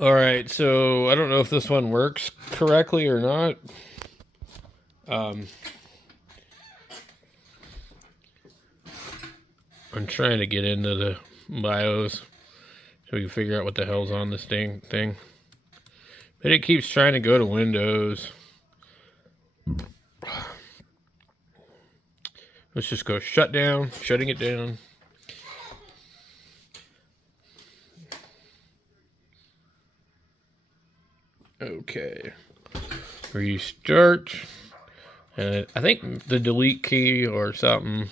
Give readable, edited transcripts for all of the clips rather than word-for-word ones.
Alright, so I don't know if this one works correctly or not. I'm trying to get into the BIOS so we can figure out what the hell's on this thing. But it keeps trying to go to Windows. Let's just go shutting it down. Okay. Restart. And I think the delete key or something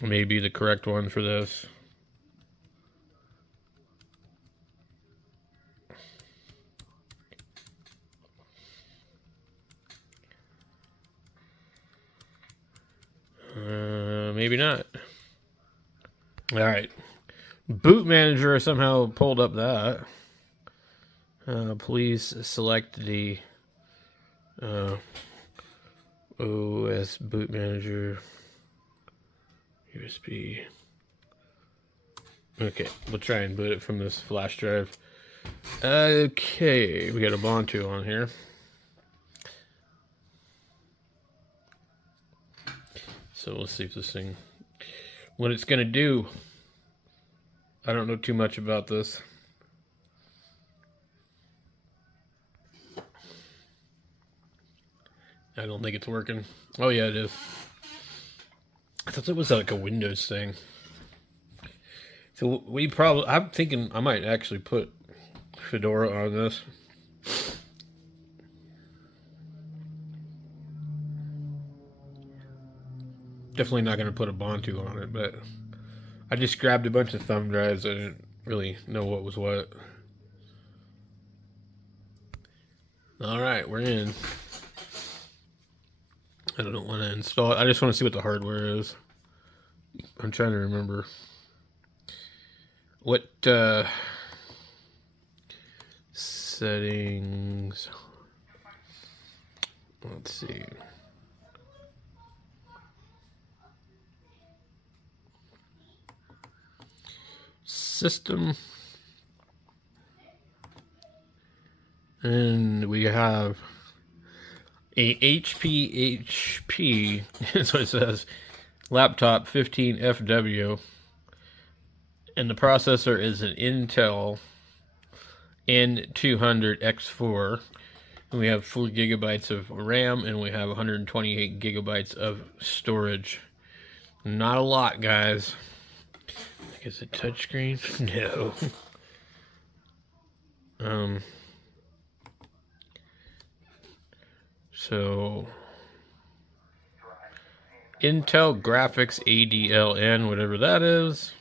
may be the correct one for this. Maybe not. Alright. Boot Manager somehow pulled up that. Please select the OS Boot Manager USB. Okay, we'll try and boot it from this flash drive. Okay, we got Ubuntu on here. So let's see if this thing, what it's gonna do. I don't know too much about this. I don't think it's working. Oh yeah, it is. I thought it was like a Windows thing. So I'm thinking I might actually put Fedora on this. Definitely not going to put Ubuntu on it, but I just grabbed a bunch of thumb drives. I didn't really know what was what. Alright, we're in. I don't want to install it. I just want to see what the hardware is. I'm trying to remember. What settings? Let's see. System. And we have a HP, that's what it says, laptop 15FW. And the processor is an Intel N200X4. And we have 4 gigabytes of RAM and we have 128 gigabytes of storage. Not a lot, guys. I guess a touchscreen? No. So Intel Graphics ADLN, whatever that is.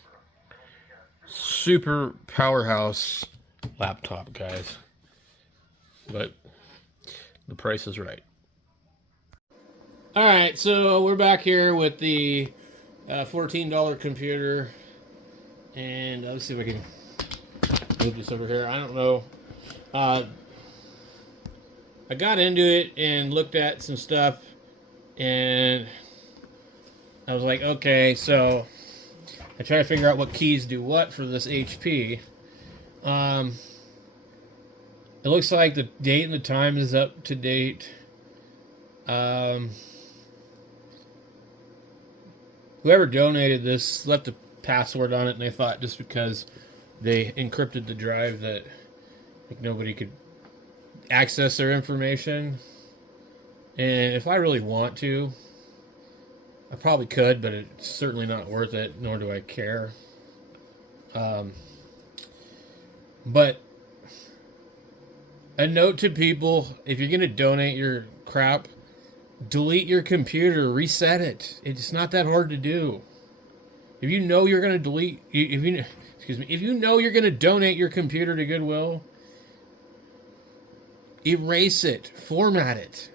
Super powerhouse laptop, guys. But the price is right. Alright, so we're back here with the $14 computer. And let's see if I can move this over here. I don't know. I got into it and looked at some stuff, and I was like, okay, so I try to figure out what keys do what for this HP. It looks like the date and the time is up to date. Whoever donated this left a password on it, and they thought just because they encrypted the drive that like nobody could access their information. And if I really want to, I probably could, but it's certainly not worth it, nor do I care. But a note to people, if you're going to donate your crap, delete your computer, reset it. It's not that hard to do. If you know you're going to if you know you're going to donate your computer to Goodwill, erase it, format it.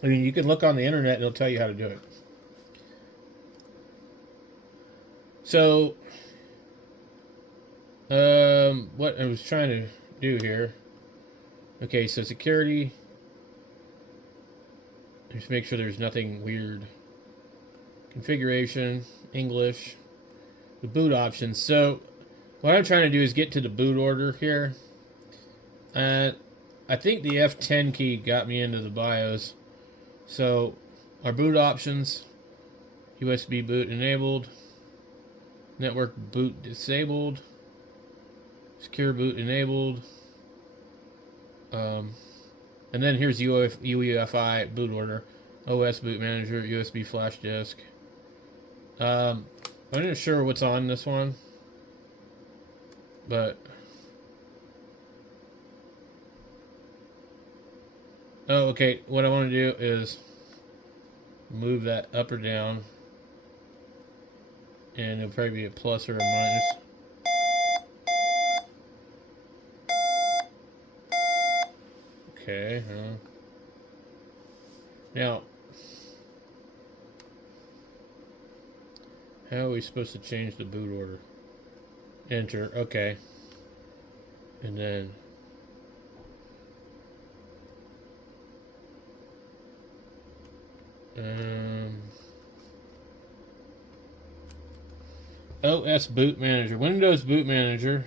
I mean, you can look on the internet and it'll tell you how to do it. So, what I was trying to do here. Okay, so security. Just make sure there's nothing weird. Configuration, English, the boot options. So, what I'm trying to do is get to the boot order here. I think the F10 key got me into the BIOS. So our boot options, USB boot enabled, network boot disabled, secure boot enabled, and then here's UEFI boot order, OS boot manager, USB flash disk. I'm not sure what's on this one, but oh, okay. What I want to do is move that up or down, and it'll probably be a plus or a minus. Okay. Now, how are we supposed to change the boot order? Enter. Okay. And then OS boot manager, Windows boot manager.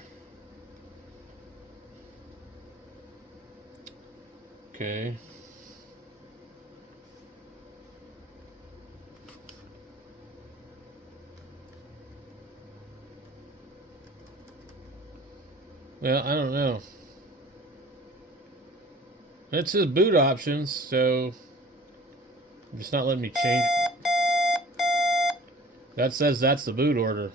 Okay. Well, I don't know. It says boot options, so it's not letting me change it. That says that's the boot order.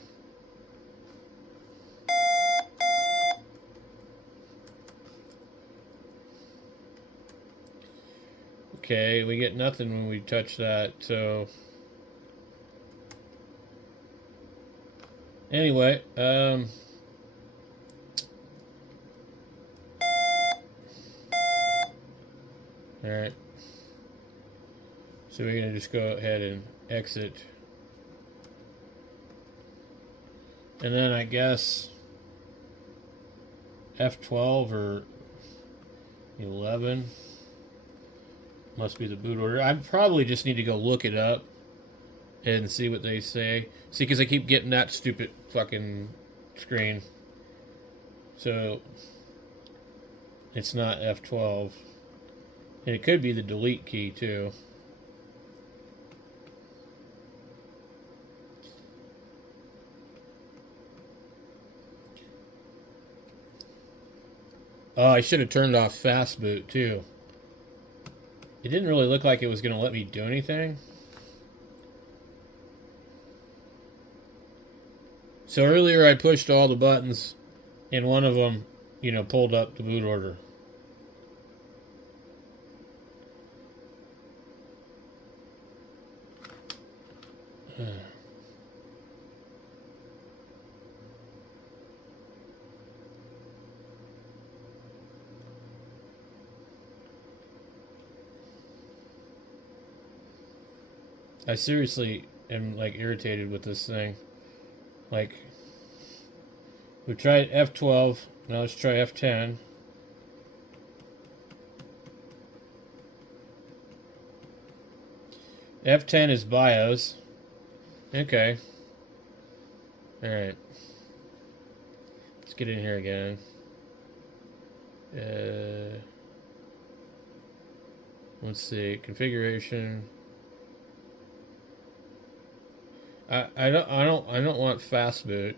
Okay, we get nothing when we touch that, so anyway, alright. So we're gonna just go ahead and exit. And then I guess F12 or 11 must be the boot order. I probably just need to go look it up and see what they say. See, because I keep getting that stupid fucking screen. So it's not F12. And it could be the delete key too. Oh, I should have turned off fast boot too. It didn't really look like it was going to let me do anything. So earlier I pushed all the buttons and one of them, you know, pulled up the boot order. I seriously am like irritated with this thing. Like, we tried F12, now let's try F10. F10 is BIOS. Okay. Alright. Let's get in here again. Let's see, configuration. I don't want fast boot.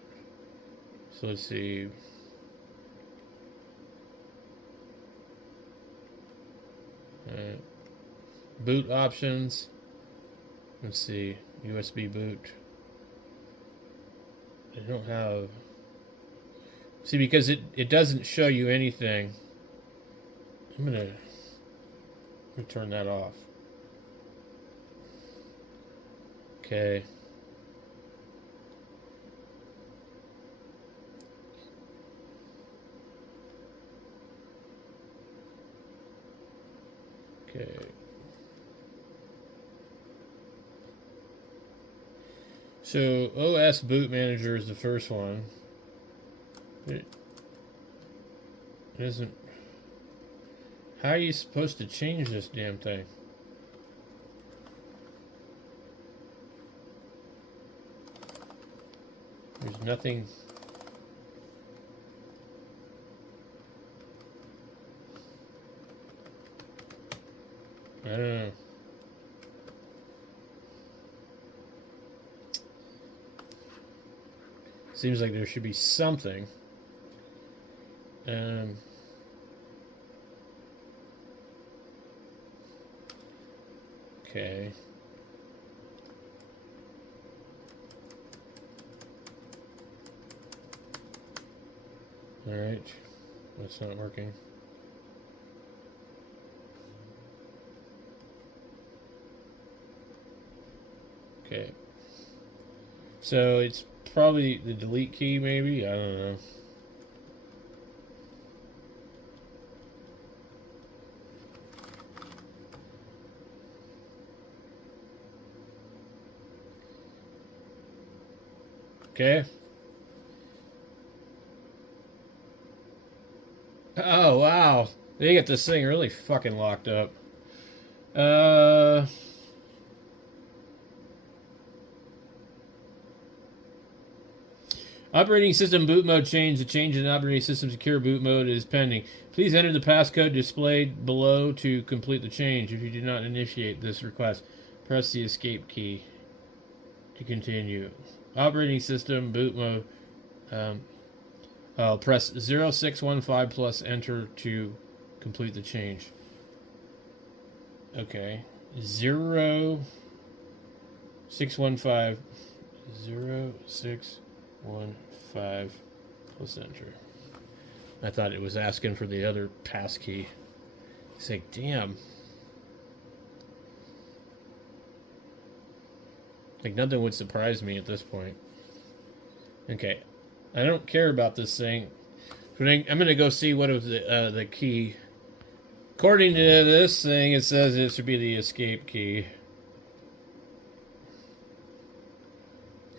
So let's see. Boot options. Let's see. USB boot. I don't have. See, because it doesn't show you anything. I'm gonna turn that off. Okay. Okay. So OS boot manager is the first one. It isn't. How are you supposed to change this damn thing? There's nothing. I don't know. Seems like there should be something. Okay. Alright. That's not working. Okay. So it's probably the delete key, maybe? I don't know. Okay. Oh, wow. They get this thing really fucking locked up. Operating system boot mode change. The change in operating system secure boot mode is pending. Please enter the passcode displayed below to complete the change. If you do not initiate this request, press the escape key to continue. Operating system boot mode. I'll press 0615 plus enter to complete the change. Okay. 0615 plus enter. I thought it was asking for the other pass key. It's like, damn. Like, nothing would surprise me at this point. Okay. I don't care about this thing. But I'm going to go see what was the key. According to this thing, it says it should be the escape key.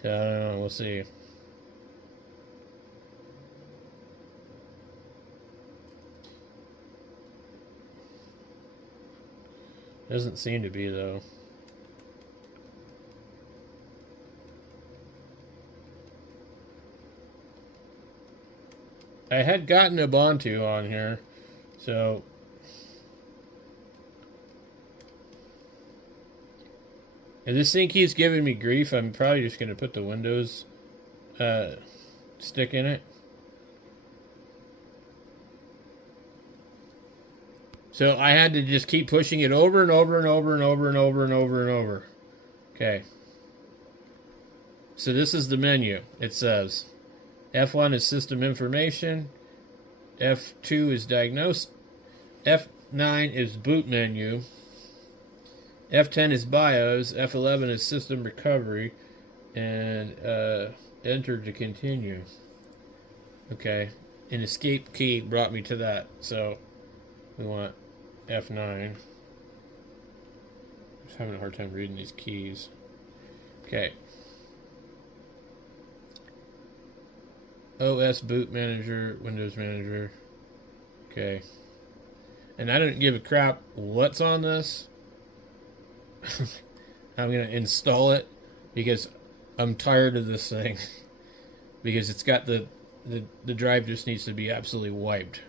So, I don't know. We'll see. Doesn't seem to be, though. I had gotten Ubuntu on here, so if this thing keeps giving me grief, I'm probably just going to put the Windows stick in it. So I had to just keep pushing it over and over and over and over and over and over and over. Okay. So this is the menu. It says F1 is system information, F2 is diagnose, F9 is boot menu, F10 is BIOS, F11 is system recovery, and enter to continue. Okay, an escape key brought me to that, so we want F9. I'm just having a hard time reading these keys. Okay. OS boot manager, Windows manager. Okay. And I don't give a crap what's on this. I'm going to install it because I'm tired of this thing. Because it's got the drive just needs to be absolutely wiped.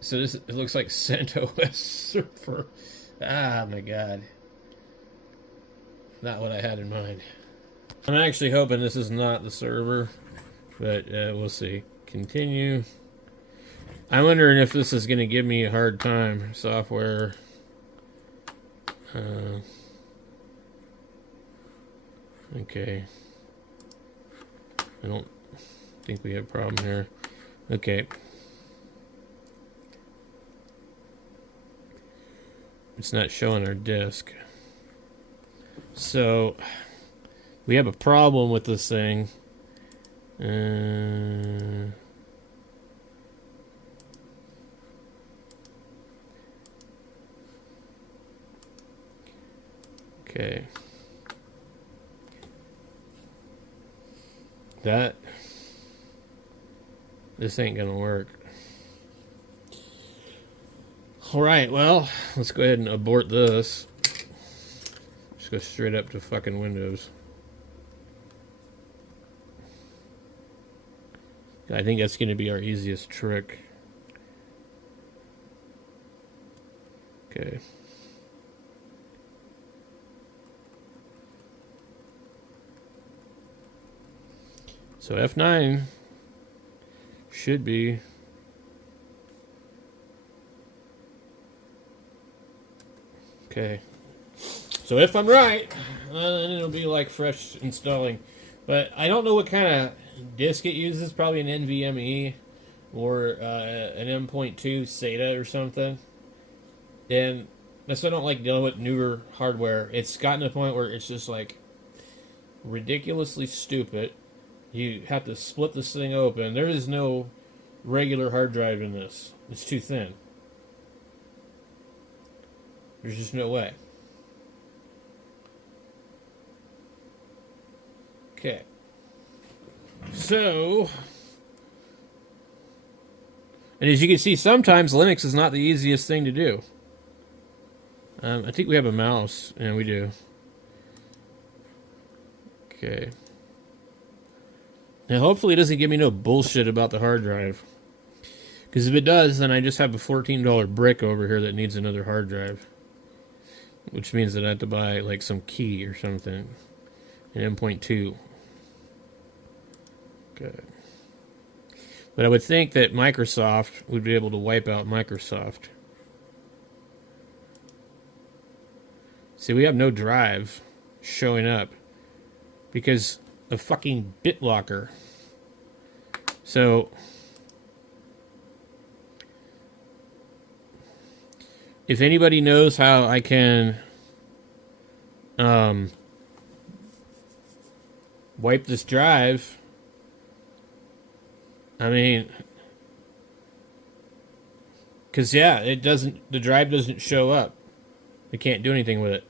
So this, it looks like CentOS server. Ah, my God. Not what I had in mind. I'm actually hoping this is not the server, but we'll see. Continue. I'm wondering if this is going to give me a hard time. Software. Okay. I don't think we have a problem here. Okay. It's not showing our disk. So we have a problem with this thing. Okay. This ain't gonna work. Alright, well, let's go ahead and abort this. Just go straight up to fucking Windows. I think that's going to be our easiest trick. Okay. So F9 should be. Okay. So if I'm right, then it'll be like fresh installing. But I don't know what kind of disk it uses. Probably an NVMe or an M.2 SATA or something. And that's why I don't like dealing with newer hardware. It's gotten to the point where it's just like ridiculously stupid. You have to split this thing open. There is no regular hard drive in this. It's too thin. There's just no way. Okay. So, and as you can see, sometimes Linux is not the easiest thing to do. I think we have a mouse. Yeah, we do. Okay. Now, hopefully it doesn't give me no bullshit about the hard drive. Because if it does, then I just have a $14 brick over here that needs another hard drive. Which means that I have to buy, like, some key or something. An M.2. Okay. But I would think that Microsoft would be able to wipe out Microsoft. See, we have no drive showing up because of fucking BitLocker. So, if anybody knows how I can wipe this drive, I mean, because yeah, the drive doesn't show up. I can't do anything with it.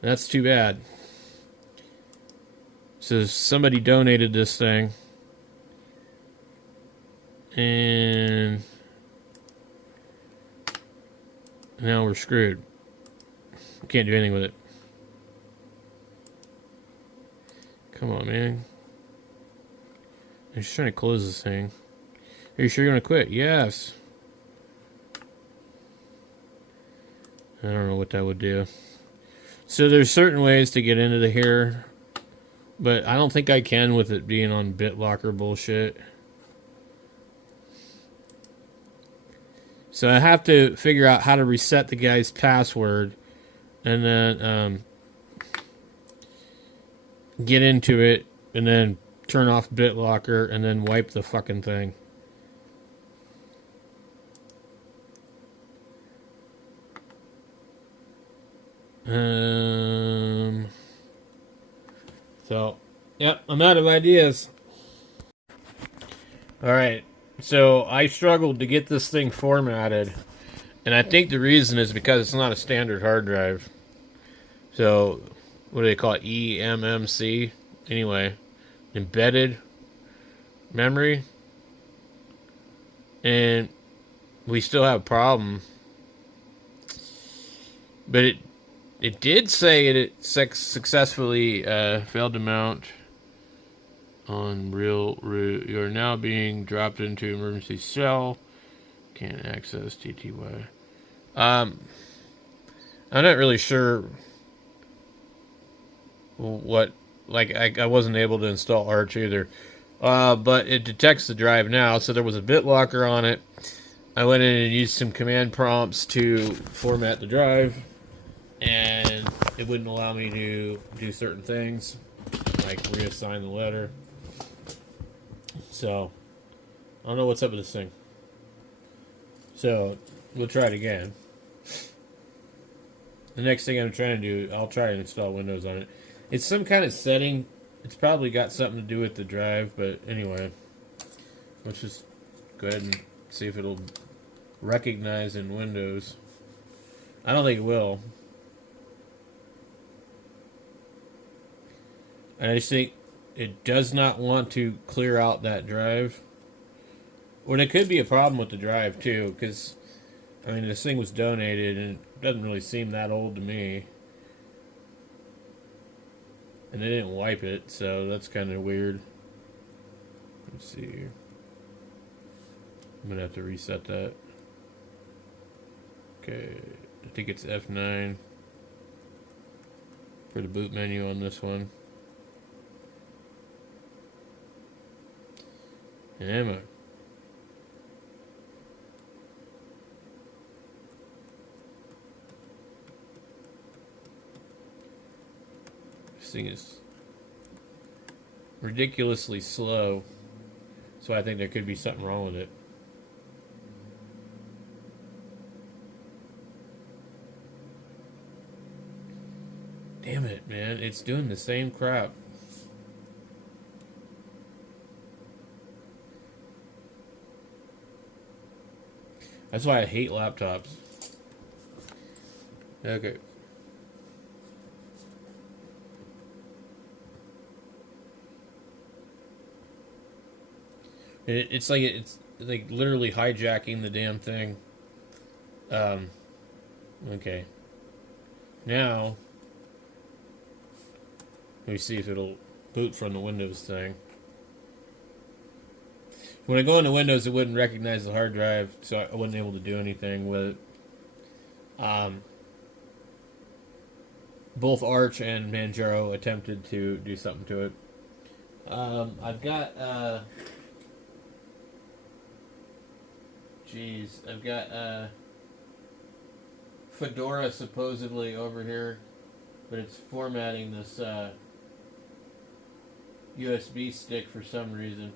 That's too bad. So somebody donated this thing. And now we're screwed. Can't do anything with it. Come on, man. I'm just trying to close this thing. Are you sure you're going to quit? Yes. I don't know what that would do. So there's certain ways to get into the here, but I don't think I can with it being on BitLocker bullshit. So I have to figure out how to reset the guy's password and then get into it and then turn off BitLocker and then wipe the fucking thing. So, yep, I'm out of ideas. Alright, so I struggled to get this thing formatted. And I think the reason is because it's not a standard hard drive. So, what do they call it? eMMC? Anyway, embedded memory. And we still have a problem. But it did say it successfully failed to mount on real root. You are now being dropped into emergency cell. Can't access TTY. I'm not really sure what, like, I wasn't able to install Arch either. But it detects the drive now, so there was a BitLocker on it. I went in and used some command prompts to format the drive, and it wouldn't allow me to do certain things, like reassign the letter. So, I don't know what's up with this thing. So, we'll try it again. The next thing I'm trying to do, I'll try and install Windows on it. It's some kind of setting. It's probably got something to do with the drive, but anyway. Let's just go ahead and see if it'll recognize in Windows. I don't think it will. And I just think it does not want to clear out that drive. Or there could be a problem with the drive too, because I mean this thing was donated and it doesn't really seem that old to me. And they didn't wipe it, so that's kind of weird. Let's see here. I'm gonna have to reset that. Okay, I think it's F9 for the boot menu on this one. And ammo. This thing is ridiculously slow, so I think there could be something wrong with it. Damn it, man. It's doing the same crap. That's why I hate laptops. Okay. It's like literally hijacking the damn thing. Okay. Now, let me see if it'll boot from the Windows thing. When I go into Windows, it wouldn't recognize the hard drive, so I wasn't able to do anything with it. Both Arch and Manjaro attempted to do something to it. I've got, I've got Fedora supposedly over here, but it's formatting this USB stick for some reason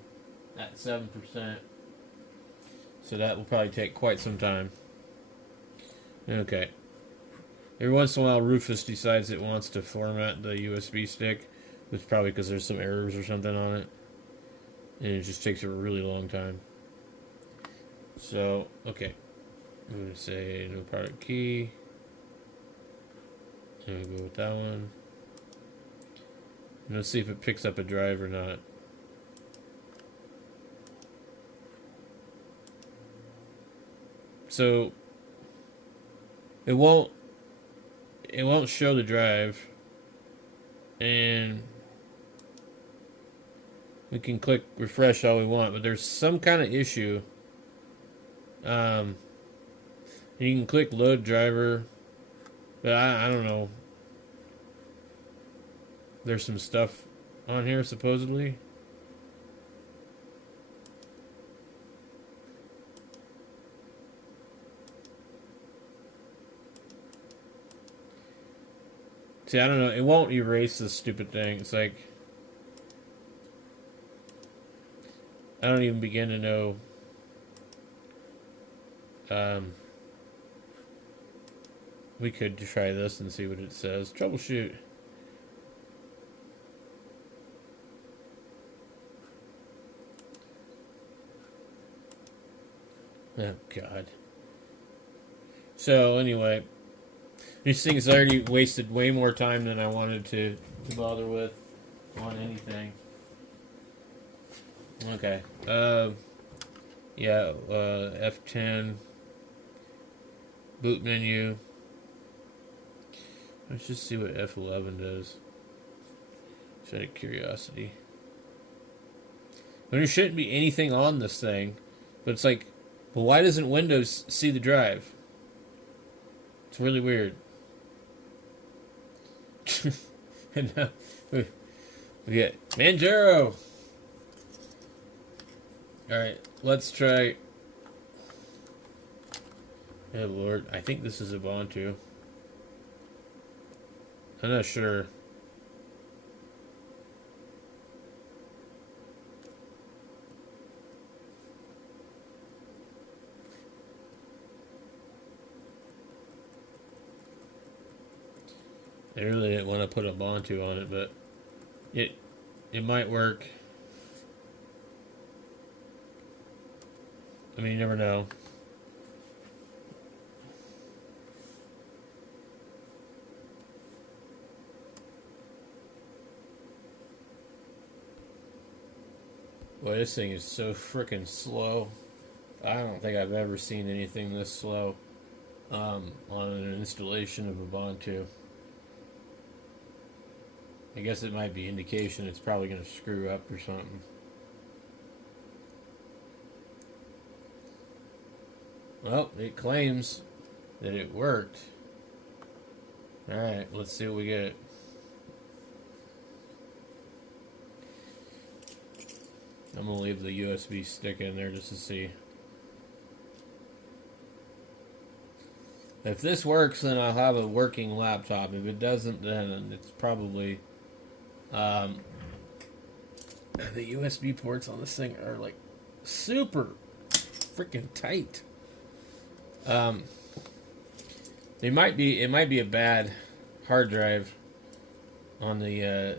at 7%. So that will probably take quite some time. Okay. Every once in a while, Rufus decides it wants to format the USB stick. It's probably because there's some errors or something on it. And it just takes a really long time. So, okay. I'm going to say no product key. I'm going to go with that one. And let's see if it picks up a drive or not. So, it won't show the drive, and we can click refresh all we want, but there's some kind of issue. You can click load driver, but I don't know. There's some stuff on here supposedly. See, I don't know. It won't erase this stupid thing. It's like, I don't even begin to know. We could try this and see what it says. Troubleshoot. Oh, God. So, anyway. These things already wasted way more time than I wanted to bother with on anything. Okay. Yeah, F10. Boot menu. Let's just see what F11 does. Just out of curiosity. There shouldn't be anything on this thing, but it's like, well, why doesn't Windows see the drive? It's really weird. And now we get Manjaro. Alright, let's try. Oh Lord, I think this is Ubuntu. I'm not sure. I really didn't want to put Ubuntu on it, but it might work. I mean, you never know. Boy, this thing is so freaking slow. I don't think I've ever seen anything this slow on an installation of Ubuntu. I guess it might be indication it's probably going to screw up or something. Well, it claims that it worked. Alright, let's see what we get. I'm going to leave the USB stick in there just to see. If this works, then I'll have a working laptop. If it doesn't, then it's probably... the USB ports on this thing are like super freaking tight. It might be a bad hard drive on the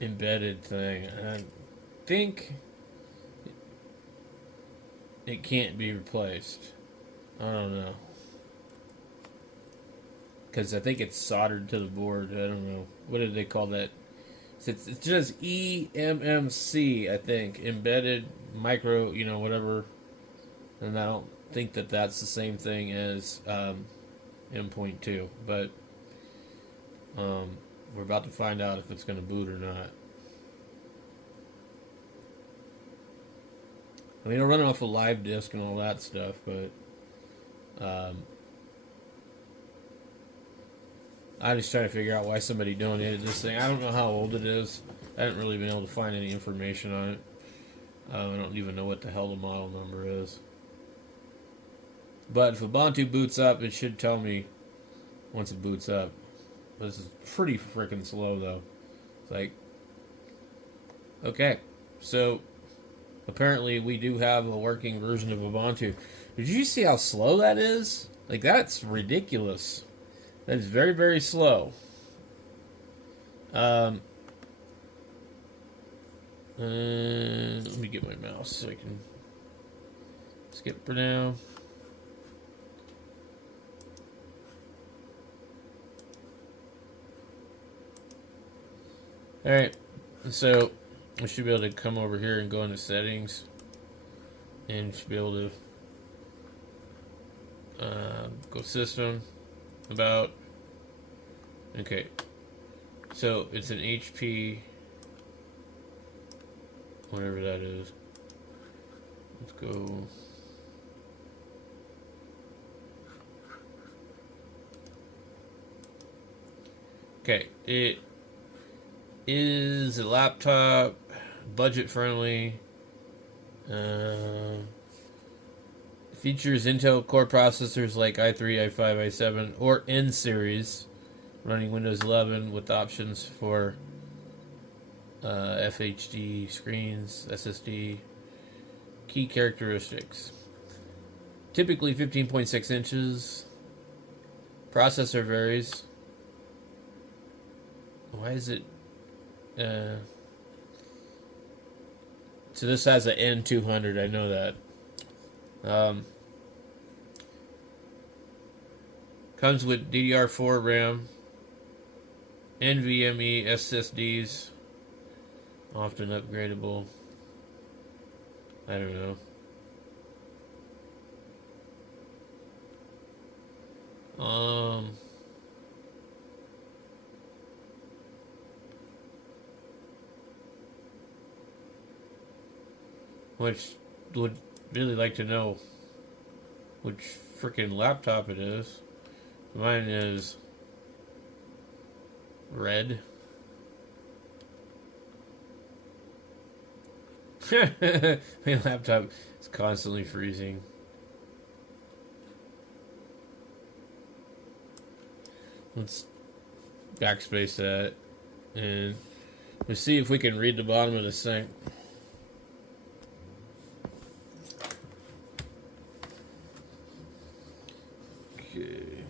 embedded thing. I think it can't be replaced. I don't know, because I think it's soldered to the board. I don't know, what did they call that? It's just eMMC, I think, embedded micro, whatever. And I don't think that that's the same thing as M.2, but we're about to find out if it's going to boot or not. I mean, it'll run off a live disk and all that stuff, but I'm just trying to figure out why somebody donated this thing. I don't know how old it is. I haven't really been able to find any information on it. I don't even know what the hell the model number is. But if Ubuntu boots up, it should tell me once it boots up. This is pretty freaking slow, though. It's like, okay, so apparently we do have a working version of Ubuntu. Did you see how slow that is? Like, that's ridiculous. That is very, very slow. Let me get my mouse so I can skip for now. Alright, so I should be able to come over here and go into settings, and should be able to go system, about, okay, so it's an HP, whatever that is. Let's go. Okay, it is a laptop, budget friendly, features Intel Core processors like i3, i5, i7, or N series, running Windows 11 with options for FHD screens, SSD. Key characteristics: typically 15.6 inches. Processor varies. Why is it? So this has an N200. I know that. Comes with DDR4 RAM, NVMe SSDs, often upgradable. I don't know. Which would really like to know which freaking laptop it is. Mine is red. My laptop is constantly freezing. Let's backspace that, and let's see if we can read the bottom of this thing. Okay.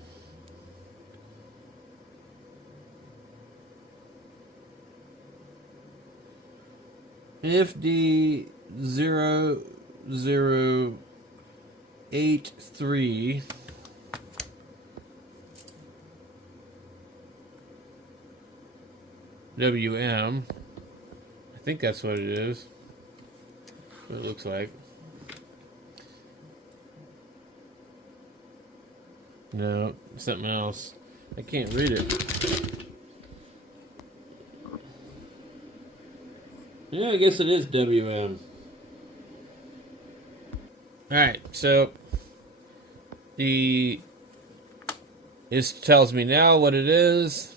FD 0083 WM. I think that's what it is. What it looks like. No, something else. I can't read it. Yeah, I guess it is WM. Alright, so the This tells me now what it is.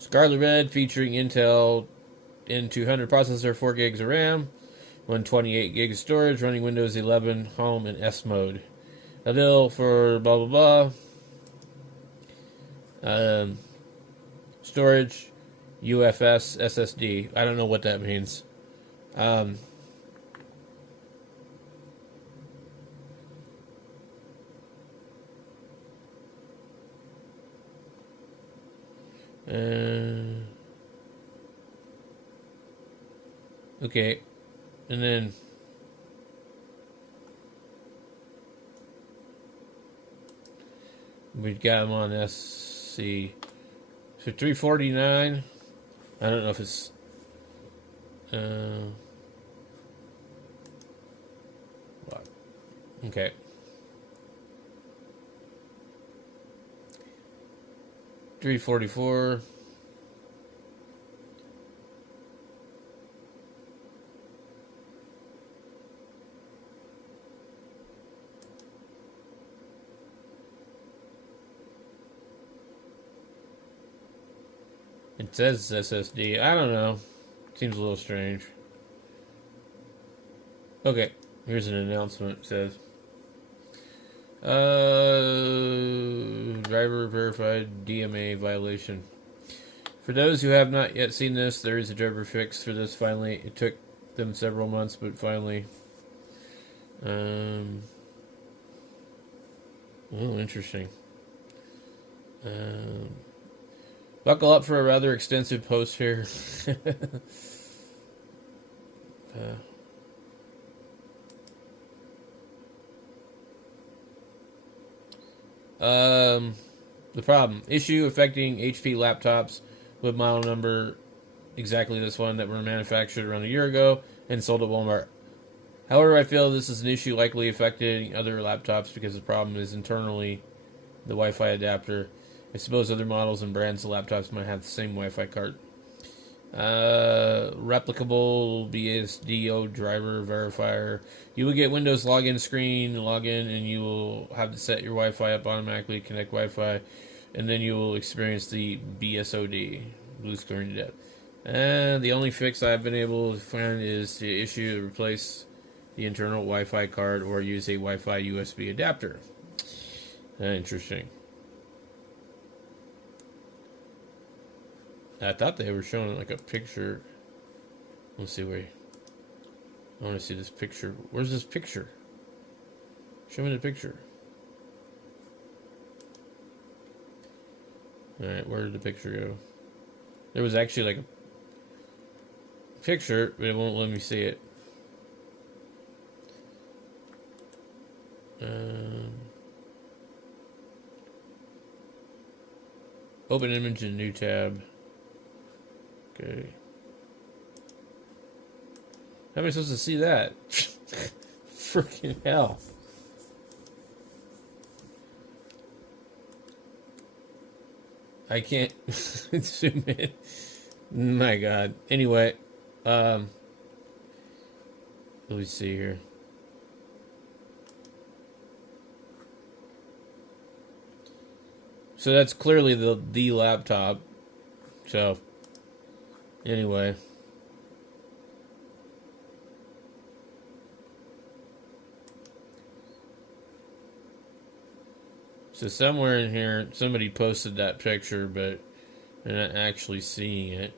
Scarlet Red featuring Intel N200 processor, 4 gigs of RAM, 128 gigs of storage, running Windows 11 Home and S mode. Available for blah blah blah. Storage, UFS SSD. I don't know what that means. Okay, and then we've got them on SC. So $349. I don't know if it's what? Okay. $344. It says SSD. I don't know. Seems a little strange. Okay, here's an announcement. It says, driver verified DMA violation. For those who have not yet seen this, there is a driver fix for this finally. It took them several months, but finally. Oh, interesting. Buckle up for a rather extensive post here. The problem. Issue affecting HP laptops with model number exactly this one that were manufactured around a year ago and sold at Walmart. However, I feel this is an issue likely affecting other laptops because the problem is internally the Wi-Fi adapter. I suppose other models and brands of laptops might have the same Wi-Fi card. Replicable BSDO driver verifier. You will get Windows login screen, login, and you will have to set your Wi-Fi up automatically, connect Wi-Fi, and then you will experience the BSOD, blue screen to death. And the only fix I've been able to find is to replace the internal Wi-Fi card or use a Wi-Fi USB adapter. Interesting. I thought they were showing like a picture. Let's see where. I want to see this picture. Where's this picture? Show me the picture. Alright, where did the picture go? There was actually like a picture, but it won't let me see it. Open image in new tab. Okay. How am I supposed to see that? Freaking hell. I can't zoom in. My God. Anyway, let me see here. So that's clearly the laptop. So anyway. So somewhere in here, somebody posted that picture, but I'm not actually seeing it.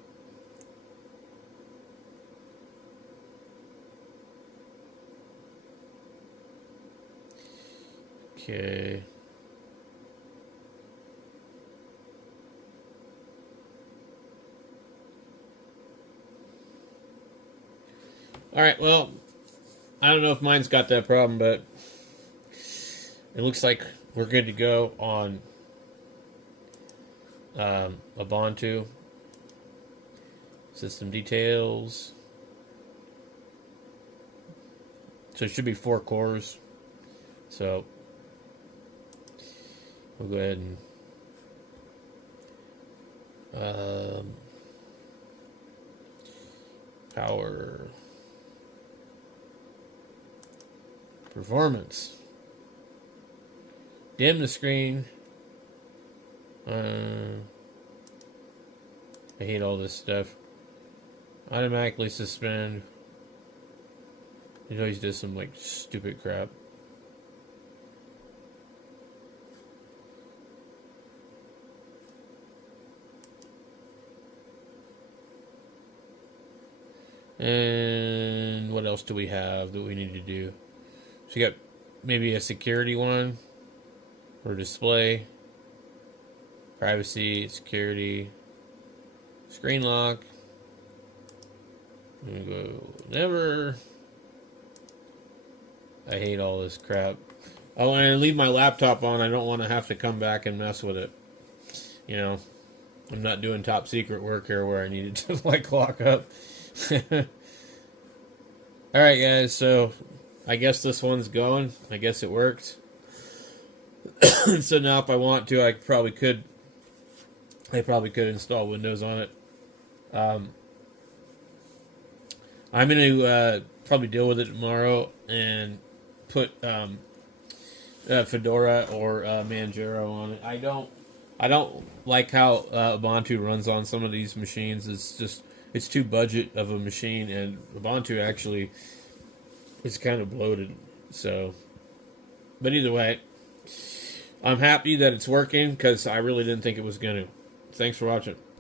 Okay. Alright, well, I don't know if mine's got that problem, but it looks like we're good to go on Ubuntu. System details. So it should be 4 cores. So we'll go ahead and power performance. Dim the screen. I hate all this stuff. Automatically suspend. It always does some like stupid crap. And what else do we have that we need to do? So you got maybe a security one or display, privacy, security, screen lock. I'm gonna go never. I hate all this crap. Oh, when I leave my laptop on, I don't want to have to come back and mess with it. You know, I'm not doing top secret work here where I needed to like lock up. Alright guys, so I guess this one's going. I guess it worked. So now if I want to, I probably could install Windows on it. I'm going to probably deal with it tomorrow and put Fedora or Manjaro on it. I don't like how Ubuntu runs on some of these machines. It's too budget of a machine, and Ubuntu actually is kind of bloated. So, but either way, I'm happy that it's working because I really didn't think it was going to. Thanks for watching.